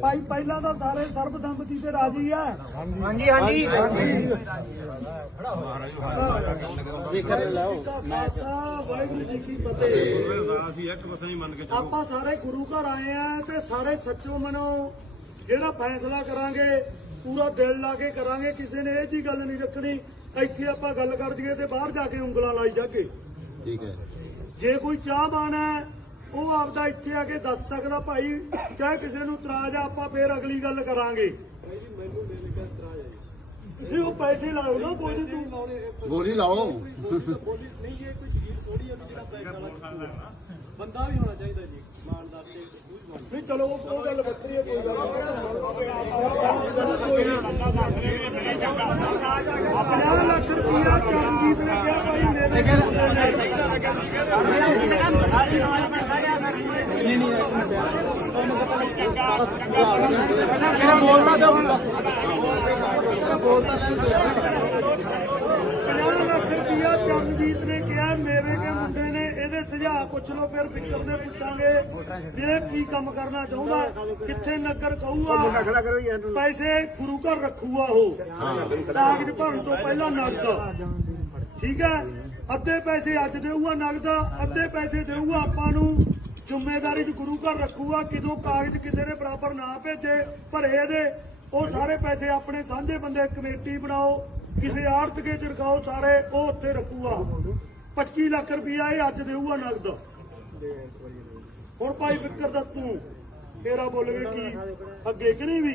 ਭਾਈ ਪਹਿਲਾਂ ਤਾਂ ਸਾਰੇ ਸਰਬਸੰਮਤੀ ਤੇ ਰਾਜੀ ਆ। ਹਾਂਜੀ ਹਾਂਜੀ। ਵਾਹਿਗੁਰੂ ਜੀ ਕੀ ਫਤਿਹ ਆਪਾਂ ਸਾਰੇ ਗੁਰੂ ਘਰ ਆਏ ਆ ਤੇ ਸਾਰੇ ਸੱਚੋ ਮਨੋ ਜਿਹੜਾ ਫੈਸਲਾ ਕਰਾਂਗੇ ਪੂਰਾ ਦਿਲ ਲਾ ਕੇ ਕਰਾਂਗੇ ਕਿਸੇ ਨੇ ਇਹ ਜੀ ਗੱਲ ਨਹੀਂ ਰੱਖਣੀ। ਇੱਥੇ ਆਪਾਂ ਗੱਲ ਕਰ ਦਈਏ ਤੇ ਬਾਹਰ ਜਾ ਕੇ ਉਂਗਲਾਂ ਲਾਈ ਜਾਗੇ। ਠੀਕ ਹੈ। ਜੇ ਕੋਈ ਚਾਹਵਾਨ ਹੈ ਉਹ ਆਪਦਾ ਇੱਥੇ ਆ ਕੇ ਦੱਸ ਸਕਦਾ ਭਾਈ ਚਾਹੇ ਕਿਸੇ ਨੂੰ ਇਤਰਾਜ਼ ਆ ਆਪਾਂ ਫੇਰ ਅਗਲੀ ਗੱਲ ਕਰਾਂਗੇ। ਇਹ ਉਹ ਪੈਸੇ ਲਾਓ ਨਾ ਕੋਈ ਨੀ ਤੂੰ। ਗੋਲੀ ਲਾਓ। ਬੰਦਾ ਵੀ ਹੋਣਾ ਚਾਹੀਦਾ ਜੀ ਇਮਾਨਦਾਰ ਤੇ ਨਹੀਂ ਚਲੋ ਉਹ ਗੱਲ ਵੱਖਰੀ ਹੈ ਕੋਈ ਗੱਲ ਪੰਜਾਹ ਲੱਖ ਰੁਪਇਆ ਚਰਨਜੀਤ ਨੇ ਕਿਹਾ ਭਾਈ ਮੇਰੇ ਪੰਜਾਹ ਚਰਨਜੀਤ ਨੇ ਕਿਹਾ ਮੇਰੇ ਕੇ ਮੁੰਡੇ ਨੇ ਇਹਦੇ ਸੁਝਾਅ ਪੁੱਛ ਲਓ ਫਿਰ ਵਿਕਰ ਦੇ ਪੁੱਛਾਂਗੇ ਜਿਹੜੇ ਕੀ ਕੰਮ ਕਰਨਾ ਚਾਹੁੰਦਾ ਕਿੱਥੇ ਨਗਰ ਕਹੂਗਾ ਪੈਸੇ ਗੁਰੂ ਘਰ ਰੱਖੂਗਾ ਉਹ। ਕਾਗਜ਼ ਭਰਨ ਤੋਂ ਪਹਿਲਾਂ ਨਗਦ। ਠੀਕ ਹੈ? ਅੱਧੇ ਪੈਸੇ ਅੱਜ ਦੇਊਗਾ ਨਗਦ, ਅੱਧੇ ਪੈਸੇ ਦੇਊਗਾ ਆਪਾਂ ਨੂੰ। ਜ਼ਿੰਮੇਵਾਰੀ ਚ ਗੁਰੂ ਘਰ ਰੱਖੂਗਾ, ਕਿਦੋਂ ਕਾਗਜ਼ ਕਿਸੇ ਦੇ ਬਰਾਬਰ ਨਾ ਭੇਜੇ ਭਰੇ ਇਹਦੇ ਉਹ ਸਾਰੇ ਪੈਸੇ ਆਪਣੇ ਸਾਂਝੇ ਬੰਦੇ ਕਮੇਟੀ ਬਣਾਓ, ਕਿਸੇ ਆੜਤ ਕੇ ਚ ਰਖਾਓ, ਸਾਰੇ ਉਹ ਉੱਥੇ ਰੱਖੂਗਾ। 25 ਲੱਖ ਰੁਪਇਆ ਇਹ ਅੱਜ ਦੇਊਗਾ ਨਗਦ। ਹੁਣ ਭਾਈ ਵਿਕਰ ਦੱਸ ਤੂੰ ਤੇਰਾ ਬੋਲਗੇ ਕੀ? ਅੱਗੇ ਕਿ ਨਹੀਂ ਵੀ?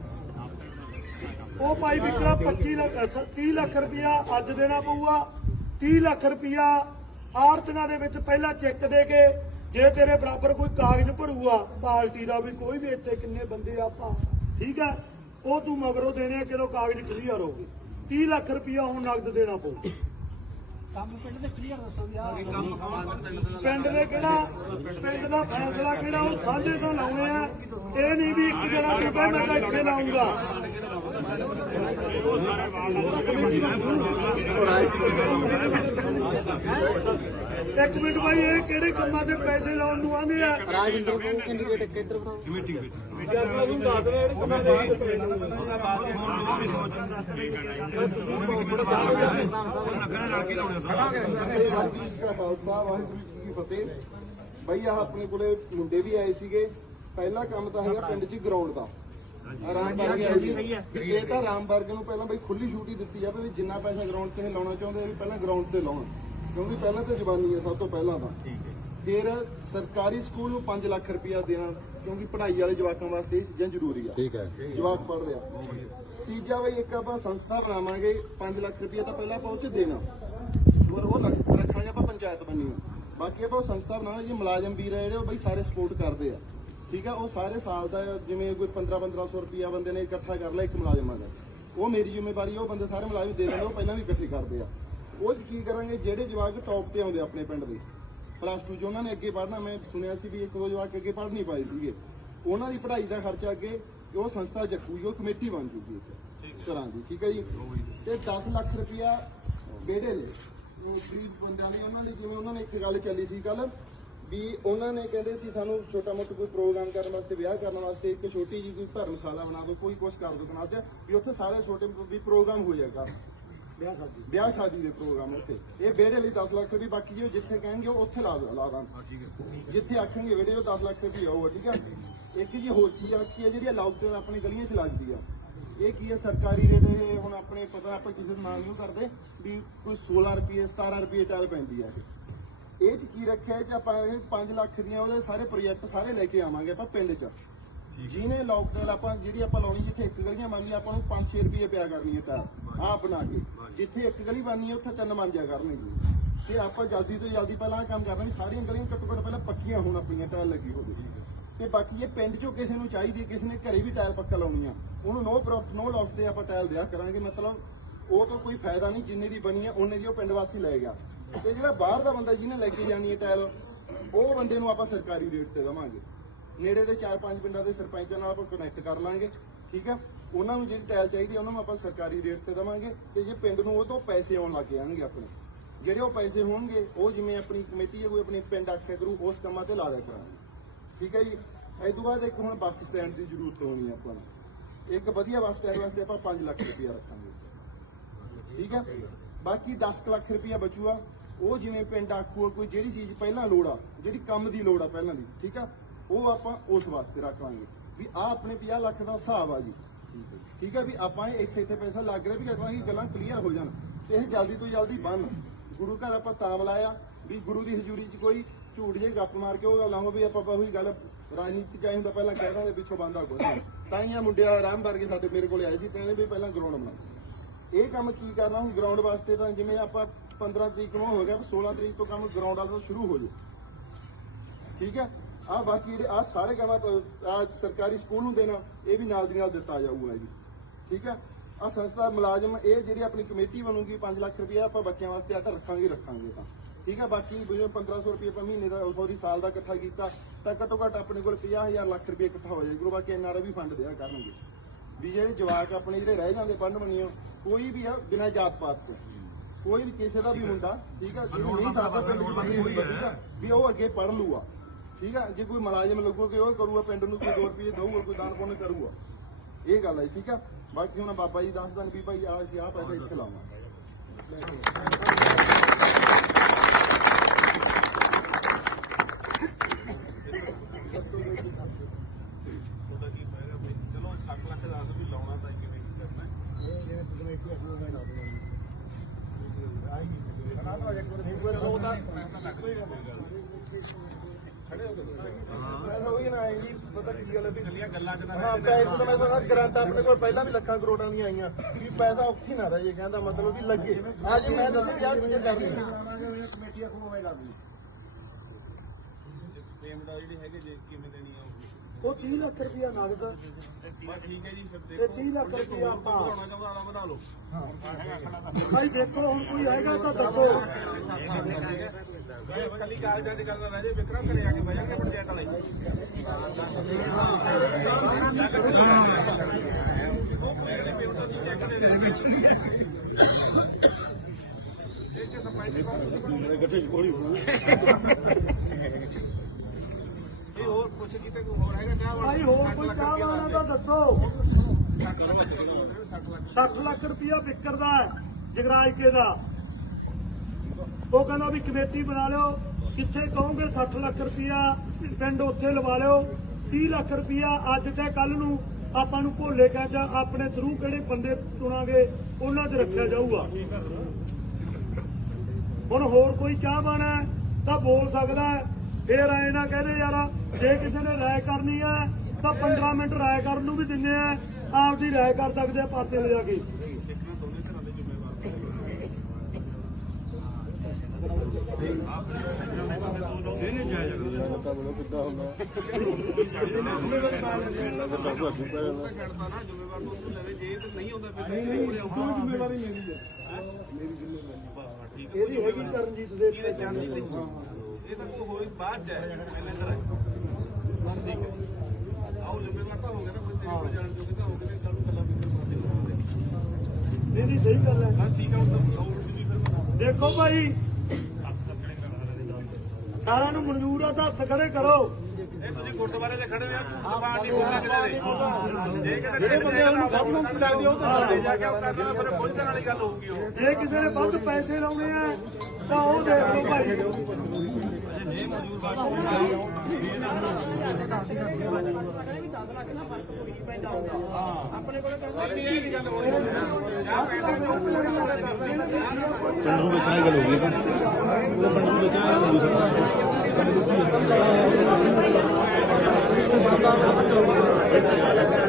ਉਹ ਭਾਈ ਵਿਕਰਾ 25 ਲੱਖ 30 ਲੱਖ ਰੁਪਇਆ ਅੱਜ ਦੇਣਾ ਪਊਗਾ। 30 ਲੱਖ ਰੁਪਇਆ ਆੜਤੀਆਂ ਦੇ ਵਿੱਚ ਪਹਿਲਾਂ ਚੈੱਕ ਦੇ ਕੇ ਜੇ ਤੇਰੇ ਬਰਾਬਰ ਕੋਈ ਕਾਗਜ਼ ਭਰੂਗਾ, ਪਾਰਟੀ ਦਾ ਵੀ ਕੋਈ ਵੀ ਇੱਥੇ ਕਿੰਨੇ ਬੰਦੇ ਆਪਾਂ, ਠੀਕ ਹੈ? ਉਹ ਤੂੰ ਮਗਰੋਂ ਦੇਣੇ ਆ, ਕਿਦੋਂ ਕਾਗਜ਼ ਕਲੀਅਰ ਹੋ ਗਏ 30 ਲੱਖ ਰੁਪਇਆ ਹੁਣ ਨਗਦ ਦੇਣਾ ਪਊ। ਪਿੰਡ ਦੇ ਕਿਹੜਾ ਪਿੰਡ ਦਾ ਫੈਸਲਾ ਕਿਹੜਾ ਉਹ ਸਾਂਝੇ ਤੋਂ ਲਾਉਣੇ ਆ। ਇਹ ਨਹੀਂ ਵੀ ਇੱਕ ਜਣਾ ਕਹਿੰਦਾ ਮੈਂ ਤਾਂ ਇੱਥੇ ਲਾਉਂਗਾ। ਇੱਕ ਮਿੰਟ ਬਾਈ ਇਹ ਕਿਹੜੇ ਕੰਮਾਂ ਤੇ ਪੈਸੇ ਲਾਉਣ ਨੂੰ ਆਂਦੇ ਆ? ਕਮੇਟੀ ਵਿੱਚ ਖਾਲਸਾ ਵਾਹਿਗੁਰੂ ਜੀ ਕੀ ਫਤਿਹ ਬਈ ਆਹ ਆਪਣੇ ਕੋਲੇ ਮੁੰਡੇ ਵੀ ਆਏ ਸੀਗੇ। ਪਹਿਲਾ ਕੰਮ ਤਾਂ ਹੈਗਾ ਪਿੰਡ 'ਚ ਗਰਾਊਂਡ ਦਾ। ਆਰਾਮ ਵਰਗ ਸੀ ਇਹ ਤਾਂ ਆਰਾਮ ਨੂੰ ਪਹਿਲਾਂ ਬਈ ਖੁੱਲੀ ਛੂਟੀ ਦਿੱਤੀ ਜਾਵੇ ਵੀ ਜਿੰਨਾ ਪੈਸਾ ਗਰਾਊਂਡ ਤੇ ਲਾਉਣਾ ਚਾਹੁੰਦੇ ਆ ਵੀ ਪਹਿਲਾਂ ਗਰਾਊਂਡ ਤੇ ਲਾਉਣ। ਕਿਉਂਕਿ ਪਹਿਲਾਂ ਤਾਂ ਜਵਾਨੀ ਹੈ ਸਭ ਤੋਂ ਪਹਿਲਾਂ ਤਾਂ। ਫਿਰ ਸਰਕਾਰੀ ਸਕੂਲ ਨੂੰ 5 ਲੱਖ ਰੁਪਇਆ ਦੇਣਾ ਕਿਉਂਕਿ ਪੜ੍ਹਾਈ ਵਾਲੇ ਜਵਾਕਾਂ ਵਾਸਤੇ ਇਹ ਚੀਜ਼ਾਂ ਜ਼ਰੂਰੀ ਆ। ਠੀਕ ਹੈ। ਜਵਾਕ ਪੜ੍ਹ ਰਿਹਾ। ਤੀਜਾ ਬਈ ਇੱਕ ਆਪਾਂ ਸੰਸਥਾ ਬਣਾਵਾਂਗੇ 5 ਲੱਖ ਰੁਪਏ ਤਾਂ ਪਹਿਲਾਂ ਆਪਾਂ ਉਹ 'ਚ ਦੇਣਾ। ਪਰ ਉਹ ਲੱਖ ਰੱਖਾਂਗੇ ਆਪਾਂ ਪੰਚਾਇਤ ਨੂੰ ਬਾਕੀ ਆਪਾਂ ਉਹ ਸੰਸਥਾ ਬਣਾਵਾਂਗੇ ਜੀ ਮੁਲਾਜ਼ਮ ਵੀਰ ਆ ਜਿਹੜੇ ਉਹ ਬਈ ਸਾਰੇ ਸਪੋਰਟ ਕਰਦੇ ਆ। ਠੀਕ ਆ ਉਹ ਸਾਰੇ ਸਾਲ ਦਾ ਜਿਵੇਂ ਕੋਈ 15 1500 ਰੁਪਿਆ ਬੰਦੇ ਨੇ ਇਕੱਠਾ ਕਰ ਲਿਆ ਇੱਕ ਮੁਲਾਜ਼ਮਾਂ ਦਾ। ਉਹ ਮੇਰੀ ਜ਼ਿੰਮੇਵਾਰੀ ਆ, ਉਹ ਬੰਦੇ ਸਾਰੇ ਮੁਲਾਜ਼ਮ ਦੇ ਦਿੰਦੇ ਉਹ ਪਹਿਲਾਂ ਵੀ ਇਕੱਠੇ ਕਰਦੇ ਆ। ਉਹ 'ਚ ਕੀ ਕਰਾਂਗੇ ਜਿਹੜੇ ਜਵਾਕ ਟੌਪ ਤੇ ਆਉਂਦੇ ਆਪਣੇ ਪਿੰਡ ਦੇ। ਪਲੱਸ 2 ਚ ਉਹਨਾਂ ਨੇ ਅੱਗੇ ਪੜ੍ਹਨਾ ਮੈਂ ਸੁਣਿਆ ਸੀ ਵੀ ਇੱਕ ਦੋ ਜਵਾਕ ਅੱਗੇ ਪੜ੍ਹ ਨਹੀਂ ਪਾਏ ਸੀਗੇ। ਉਹਨਾਂ ਦੀ ਪੜ੍ਹਾਈ ਦਾ ਖਰਚਾ ਅੱਗੇ ਉਹ ਸੰਸਥਾ ਚੱਕੂਗੀ ਉਹ ਕਮੇਟੀ ਬਣ ਜੂਗੀ ਇੱਕ। ਤਰ੍ਹਾਂ ਦੀ ਠੀਕ ਹੈ ਜੀ? ਤੇ 10 ਲੱਖ ਰੁਪਇਆ ਬੇੜੇ ਲਈ। ਉਹ ਗਰੀਬ ਬੰਦਿਆਂ ਲਈ ਉਹਨਾਂ ਲਈ ਜਿਵੇਂ ਉਹਨਾਂ ਨੇ ਇੱਕ ਗੱਲ ਚੱਲੀ ਸੀ ਕੱਲ ਵੀ ਉਹਨਾਂ ਨੇ ਕਹਿੰਦੇ ਸੀ ਸਾਨੂੰ ਛੋਟਾ ਮੋਟਾ ਕੋਈ ਪ੍ਰੋਗਰਾਮ ਕਰਨ ਵਾਸਤੇ ਵਿਆਹ ਕਰਨ ਵਾਸਤੇ ਇੱਕ ਛੋਟੀ ਜਿਹੀ ਕੋਈ ਧਰਮਸ਼ਾਲਾ ਬਣਾ ਦਿਓ ਕੋਈ ਕੁਛ ਕਰ ਦਿਓ ਬਣਾ ਦਿਓ ਵੀ ਉੱਥੇ ਸਾਰੇ ਛੋਟੇ ਵੀ ਪ੍ਰੋਗਰਾਮ ਹੋ ਜਾਏਗਾ। ਵਿਆਹ ਸ਼ਾਦੀ। ਵਿਆਹ ਸ਼ਾਦੀ ਦੇ ਪ੍ਰੋਗਰਾਮ ਉੱਥੇ ਇਹ ਬੇੜੇ ਲਈ 10 ਲੱਖ ਰੁਪਏ ਬਾਕੀ ਜੋ ਜਿੱਥੇ ਕਹਿਣਗੇ ਉੱਥੇ ਲਾ ਲਾ ਦਾਂ ਜਿੱਥੇ ਆਖਣਗੇ ਬੇੜੇ ਉਹ 10 ਲੱਖ ਰੁਪਏ ਆਊਗਾ ਠੀਕ ਹੈ ਇੱਕ ਜੀ ਹੋਰ ਚੀਜ਼ ਆ ਕੀ ਹੈ ਜਿਹੜੀ ਲਾਕਡਾਊਨ ਆਪਣੀ ਗਲੀਆਂ 'ਚ ਲੱਗਦੀ ਆ ਇਹ ਕੀ ਹੈ ਸਰਕਾਰੀ ਰੇਟ ਇਹ ਹੁਣ ਆਪਣੇ ਪਤਾ ਆਪਾਂ ਕਿਸੇ ਨੂੰ ਨਹੀਂ ਕਰਦੇ ਵੀ ਕੋਈ 16 ਰੁਪਏ 17 ਰੁਪਏ ਟਾਲ ਪੈਂਦੀ ਆ ਇਹ। ਚ ਕੀ ਰੱਖਿਆ ਹੈ ਕਿ ਆਪਾਂ ਇਹ 5 ਲੱਖ ਦੀਆਂ ਉਹਦੇ ਸਾਰੇ ਪ੍ਰੋਜੈਕਟ ਸਾਰੇ ਲੈ ਕੇ ਆਵਾਂਗੇ ਆਪਾਂ ਪਿੰਡ 'ਚ। ਜਿਹਨੇ ਲੋਕਡਾਊਨ ਆਪਾਂ ਜਿਹੜੀ ਆਪਾਂ ਲਾਉਣੀ ਜਿੱਥੇ ਇੱਕ ਗਲੀਆਂ ਬਣਦੀਆਂ ਆਪਾਂ ਨੂੰ 5-6 ਰੁਪਏ ਪਿਆ ਕਰਨੀ ਹੈ ਤਾਂ। ਆਹ ਬਣਾ ਕੇ। ਜਿੱਥੇ ਇੱਕ ਗਲੀ ਬਣਨੀ ਹੈ ਉੱਥੇ ਤਿੰਨ ਜਾ ਕਰਨਗੇ। ਤੇ ਆਪਾਂ ਜਲਦੀ ਤੋਂ ਜਲਦੀ ਪਹਿਲਾਂ ਆਹ ਕੰਮ ਕਰਨਾ ਵੀ ਸਾਰੀਆਂ ਗਲੀਆਂ ਘੱਟੋ ਘੱਟ ਪਹਿਲਾਂ ਪੱਕੀਆਂ ਹੋਣ ਆਪਣੀਆਂ ਟਾਇਲ ਲੱਗੀ ਹੋਵੇ ਤੇ ਬਾਕੀ ਜੇ ਪਿੰਡ ਚੋਂ ਕਿਸੇ ਨੂੰ ਚਾਹੀਦੀ ਹੈ, ਕਿਸੇ ਨੇ ਘਰੇ ਵੀ ਟਾਇਲ ਪੱਕਾ ਲਾਉਣੀ ਆ ਉਹਨੂੰ ਨੋ ਪ੍ਰੋਫਿਟ ਨੋ ਲਾਸ ਤੇ ਆਪਾਂ ਟਾਇਲ ਦਿਆ ਕਰਾਂਗੇ ਮਤਲਬ ਉਹ ਤੋਂ ਕੋਈ ਫਾਇਦਾ ਨਹੀਂ ਜਿੰਨੇ ਦੀ ਬਣੀ ਆ ਉਹਨੇ ਦੀ ਉਹ ਪਿੰਡ ਵਾਸੀ ਲੈ ਗਿਆ। ਤੇ ਜਿਹੜਾ ਬਾਹਰ ਦਾ ਬੰਦਾ ਜਿਹਨੇ ਲੈ ਕੇ ਜਾਣੀ ਹੈ ਟਾਇਲ ਉਹ ਬੰਦੇ ਨੂੰ ਆਪਾਂ ਸਰਕਾਰੀ ਰੇਟ ਤੇ ਦਵਾਂਗੇ। ਨੇੜੇ ਦੇ 4-5 ਪਿੰਡਾਂ ਦੇ ਸਰਪੰਚਾਂ ਨਾਲ ਆਪਾਂ ਕਨੈਕਟ ਕਰ ਲਾਂਗੇ, ਠੀਕ ਹੈ? ਉਹਨਾਂ ਨੂੰ ਜਿਹੜੀ ਟਾਇਲ ਚਾਹੀਦੀ ਆ, ਉਹਨਾਂ ਨੂੰ ਆਪਾਂ ਸਰਕਾਰੀ ਰੇਟ ਤੇ ਦਵਾਂਗੇ ਤੇ ਜੇ ਪਿੰਡ ਨੂੰ ਉਹ ਤੋਂ ਪੈਸੇ ਆਉਣ ਲੱਗ ਜਾਣਗੇ ਆਪਣੇ। ਜਿਹੜੇ ਉਹ ਪੈਸੇ ਹੋਣਗੇ, ਉਹ ਜਿਵੇਂ ਆਪਣੀ ਕਮੇਟੀ ਹੈ ਕੋਈ ਆਪਣੀ ਪਿੰਡ ਆਖਿਆ ਕਰੂ, ਉਸ ਕੰਮਾਂ ਤੇ ਲਾ ਦਿਆ ਕਰਾਂਗੇ। ਠੀਕ ਹੈ ਜੀ? ਇਸ ਤੋਂ ਬਾਅਦ ਇੱਕ ਹੁਣ ਬੱਸ ਸਟੈਂਡ ਦੀ ਜ਼ਰੂਰਤ ਹੋਣੀ ਹੈ ਆਪਾਂ ਨੂੰ। ਇੱਕ ਵਧੀਆ ਬੱਸ ਸਟੈਂਡ ਵਾਸਤੇ ਆਪਾਂ 5 ਲੱਖ ਰੁਪਇਆ ਰੱਖਾਂਗੇ। ਠੀਕ ਹੈ? ਬਾਕੀ 10 ਲੱਖ ਰੁਪਇਆ ਬਚੂਗਾ। ਉਹ ਜਿਵੇਂ ਪਿੰਡ ਆਖੂ, ਕੋਈ ਜਿਹੜੀ ਚੀਜ਼ ਪਹਿਲਾਂ ਲੋੜ ਆ, ਜਿਹੜੀ ਕੰਮ ਦੀ ਲੋੜ ਆ ਪਹਿਲਾਂ ਦੀ, ਠੀਕ ਆ? ਉਹ ਆਪਾਂ ਉਸ ਵਾਸਤੇ ਰੱਖ ਲਾਂਗੇ ਵੀ ਆ ਆਪਣੇ 50 ਲੱਖ ਦਾ ਹਿਸਾਬ ਆ ਜੀ। ਠੀਕ ਹੈ ਵੀ ਆਪਾਂ ਇਹ ਇੱਥੇ ਇੱਥੇ ਪੈਸਾ ਲੱਗ ਰਿਹਾ ਵੀ ਕਹਾਂ ਕਿ ਗੱਲਾਂ ਕਲੀਅਰ ਹੋ ਜਾਣ, ਇਹ ਜਲਦੀ ਤੋਂ ਜਲਦੀ ਬਣ ਗੁਰੂ ਘਰ ਆਪਾਂ ਤਾਂ ਬੁਲਾਇਆ ਵੀ ਗੁਰੂ ਦੀ ਹਜ਼ੂਰੀ 'ਚ ਕੋਈ ਝੂਠ ਜੇ ਗੱਪ ਮਾਰ ਕੇ ਉਹ ਗੱਲ ਆਹੋ ਵੀ ਆਪਾਂ ਉਹੀ ਗੱਲ ਰਾਜਨੀਤੀ ਚਾਹੀ ਹੁੰਦਾ ਪਹਿਲਾਂ ਕਹਿ ਦੇ ਪਿੱਛੋਂ ਬੰਦਾ ਕੁਝ ਨਹੀਂ ਤਾਂ ਹੀ ਆ ਮੁੰਡਿਆ ਆਰਾਮ ਵਰਗੇ ਸਾਡੇ ਮੇਰੇ ਕੋਲੇ ਆਏ ਸੀ, ਕਹਿੰਦੇ ਵੀ ਪਹਿਲਾਂ ਗਰਾਊਂਡ ਬਣਾਓ ਇਹ ਕੰਮ ਕੀ ਕਰਨਾ ਹੁਣ ਗਰਾਊਂਡ ਵਾਸਤੇ ਤਾਂ ਜਿਵੇਂ ਆਪਾਂ 15 ਤਰੀਕ ਨੂੰ ਹੋ ਗਿਆ 16 ਤਰੀਕ ਤੋਂ ਕੰਮ ਗਰਾਊਂਡ ਵਾਲਾ ਤੋਂ ਸ਼ੁਰੂ ਹੋ ਜਾਊ। ਠੀਕ ਹੈ? ਆ ਬਾਕੀ ਜਿਹੜੇ ਆ ਸਾਰੇ ਕੰਮ ਆ ਸਰਕਾਰੀ ਸਕੂਲ ਨੂੰ ਦੇਣਾ ਇਹ ਵੀ ਨਾਲ ਦੀ ਨਾਲ ਦਿੱਤਾ ਜਾਊਗਾ ਜੀ। ਠੀਕ ਹੈ? ਆ ਸੰਸਥਾ ਮੁਲਾਜ਼ਮ ਇਹ ਜਿਹੜੀ ਆਪਣੀ ਕਮੇਟੀ ਬਣੂਗੀ 5 ਲੱਖ ਰੁਪਏ ਆਪਾਂ ਬੱਚਿਆਂ ਵਾਸਤੇ ਆ ਤਾਂ ਰੱਖਾਂਗੇ ਹੀ ਰੱਖਾਂਗੇ ਤਾਂ। ਠੀਕ ਹੈ? ਬਾਕੀ ਜਿਵੇਂ 1500 ਰੁਪਏ per ਮਹੀਨੇ ਦਾ ਸੌਰੀ ਸਾਲ ਦਾ ਇਕੱਠਾ ਕੀਤਾ ਤਾਂ ਘੱਟੋ ਘੱਟ ਆਪਣੇ ਕੋਲ 50000 ਲੱਖ ਰੁਪਏ ਇਕੱਠਾ ਹੋ ਜਾਏਗਾ ਬਾਕੀ ਐਨਆਰਆਈ ਵੀ ਫੰਡ ਦਿਆ ਕਰਨਗੇ। ਵੀ ਜਿਹੜੇ ਜਵਾਕ ਆਪਣੇ ਜਿਹੜੇ ਰਹਿ ਜਾਂਦੇ ਪੜਨ ਬਣੀਓ ਕੋਈ ਵੀ ਆ ਬਿਨਾਂ ਜਾਤ ਪਾਤ ਤੋਂ। ਕੋਈ ਵੀ ਕਿਸੇ ਦਾ ਵੀ ਮੁੰਡਾ ਠੀਕ ਆ ਜਿਹਨੂੰ ਨਹੀਂ ਸਕਦਾ ਪਿੰਡ ਵੀ ਉਹ ਅੱਗੇ ਪੜ ਲੂਗਾ। ਠੀਕ ਆ? ਜੇ ਕੋਈ ਮੁਲਾਜ਼ਮ ਲੱਗੂਗਾ ਕਿ ਉਹ ਕਰੂਗਾ, ਪਿੰਡ ਨੂੰ ਕੋਈ 2 ਰੁਪਏ ਦਊਗਾ, ਕੋਈ ਦਾਨ ਪੁੰਨ ਕਰੂਗਾ। ਇਹ ਗੱਲ ਹੈ ਠੀਕ ਆ? ਬਾਕੀ ਹੁਣ ਬਾਬਾ ਜੀ ਦੱਸ ਦੇਣ ਵੀ ਭਾਈ ਆ ਅਸੀਂ ਆ ਪੈਸੇ ਇੱਥੇ ਲਾਵਾਂਗੇ ਤੁਹਾਡਾ ਕੀ ਪੈਗਾ ਬਈ ਚਲੋ 60 ਲੱਖ ਦਾ ਵੀ ਲਾਉਣਾ ਤਾਂ ਕਿਵੇਂ ਕੀ ਕਰਨਾ ਉਹੀ ਨਾ ਆਈ ਜੀ ਪਤਾ ਕੀ ਗੱਲ ਹੈ ਵੀ ਗੱਲਾਂ ਕਰਨਾ ਹਾਂ ਪੈਸੇ ਤਾਂ ਮੈਂ ਤੁਹਾਨੂੰ ਗਰੰਟ ਆਪਣੇ ਕੋਲ ਪਹਿਲਾਂ ਵੀ ਲੱਖਾਂ ਕਰੋੜਾਂ ਦੀਆਂ ਆਈਆਂ। ਵੀ ਪੈਸਾ ਔਖੀ ਨਾ ਰਹੇ ਕਹਿੰਦਾ ਮਤਲਬ ਵੀ ਲੱਗੇ। ਅੱਜ ਮੈਂ ਦੱਸੂ ਕਰਨੀ ਪੇਮੈਂਟ ਜਿਹੜੀ ਹੈਗੇ ਜੇ ਕਿਵੇਂ ਦੇਣੀ ਆ ਉਹ 30 ਲੱਖ ਰੁਪਇਆ ਨਗਦ। ਬਸ ਠੀਕ ਹੈ ਜੀ ਫਿਰ ਤੇ ਦੇਖੋ 30 ਲੱਖ ਰੁਪਇਆ ਆਪਾਂ। ਚਾਹੁੰਦਾ ਵਧਾ ਲਓ। ਭਾਈ ਦੇਖੋ ਹੁਣ ਕੋਈ ਹੈਗਾ ਤਾਂ ਦੱਸੋ। ਕੱਲੀ ਕਾਗਜ਼ਾਂ ਦੀ ਗੱਲ ਨਾ ਰਹਿ ਜੇ ਵਿਕਰਮ ਘਰੇ ਆ ਕੇ ਬਹਿ ਜਾਣਗੇ ਪੰਚਾਇਤ ਵਾਲੇ ਇਹ ਹੋਰ ਕੁਛ ਕਿਤੇ ਕੋਈ ਹੋਰ ਹੈਗਾ ਚਾਹ ਭਾਈ ਹੋਰ ਕੋਈ ਚਾਹ ਵਾਲਾ ਤਾਂ ਦੱਸੋ। 60 ਲੱਖ ਰੁਪਇਆ ਵਿਕਰਦਾ ਹੈ ਜਗਰਾਜ ਕੇ ਦਾ ਉਹ ਕਹਿੰਦਾ ਵੀ ਕਮੇਟੀ ਬਣਾ ਲਿਓ ਕਿੱਥੇ ਕਹੋਗੇ 60 ਲੱਖ ਰੁਪਇਆ ਪਿੰਡ ਉੱਥੇ ਲਵਾ ਲਿਓ। 30 ਲੱਖ ਰੁਪਇਆ ਅੱਜ ਤੇ ਕੱਲ ਨੂੰ ਆਪਾਂ ਨੂੰ ਭੋਲੇ ਕਾ ਜਾਂ ਆਪਣੇ ਥਰੂ ਕਿਹੜੇ ਬੰਦੇ ਚੁਣਾਂਗੇ ਉਹਨਾਂ 'ਚ ਰੱਖਿਆ ਜਾਊਗਾ। ਹੁਣ ਹੋਰ ਕੋਈ ਚਾਹ ਬਾਣਾ ਤਾਂ ਬੋਲ ਸਕਦਾ ਫੇਰ ਐ ਨਾ ਕਹਦੇ ਯਾਰ ਜੇ ਕਿਸੇ ਨੇ ਰਾਏ ਕਰਨੀ ਹੈ, ਤਾਂ 15 ਮਿੰਟ ਰਾਏ ਕਰਨ ਨੂੰ ਵੀ ਦਿੰਨੇ ਆ। ਆਪਦੀ ਰਾਏ ਕਰ ਸਕਦੇ ਆ ਪਾਸੇ ਲਿਜਾ ਕੇ। ਇਹਦੀ ਹੈਗੀ ਕਰਨਜੀਤ ਦੇ ਇਹ ਤਾਂ ਕੋਈ ਹੋਈ ਬਾਅਦ ਚ ਹੈ। ਪਹਿਲਾਂ ਇੱਧਰ ਸਹੀ ਗੱਲ ਹੈ ਦੇਖੋ ਭਾਈ। ਸਾਰਿਆਂ ਨੂੰ ਮਨਜ਼ੂਰ ਆ ਤਾਂ ਹੱਥ ਖੜੇ ਕਰੋ। ਇਹ ਤੁਸੀਂ ਗੁਰਦੁਆਰੇ ਦੇ ਖੜੇ ਹੋ ਝੂਠ ਬਾਣ ਬੋਲਣਾ ਕਿਤੇ ਜੇ ਕਿਤੇ ਜਿਹੜੇ ਬੰਦੇ ਉਹਨੂੰ ਸਭ ਨੂੰ ਲੱਗਦੀ ਉਹ ਤਾਂ ਲੈ ਜਾ ਕੇ ਉਹ ਕਰਨਾ ਫਿਰ ਪਹੁੰਚਣ ਵਾਲੀ ਗੱਲ ਹੋਊਗੀ ਉਹ। ਜੇ ਕਿਸੇ ਨੇ ਵੱਧ ਪੈਸੇ ਲਾਉਣੇ ਆ, ਤਾਂ ਉਹ ਦੇਖ ਲਓ ਭਾਈ। ਪਿੰਡ ਨੂੰ ਵੇਚਣ ਗੱਲ ਹੋ ਗਈ ਤਾਂ ਉਹ ਪਿੰਡ ਨੂੰ ਵੇਚਣ ਗੱਲ ਹੋ ਗਈ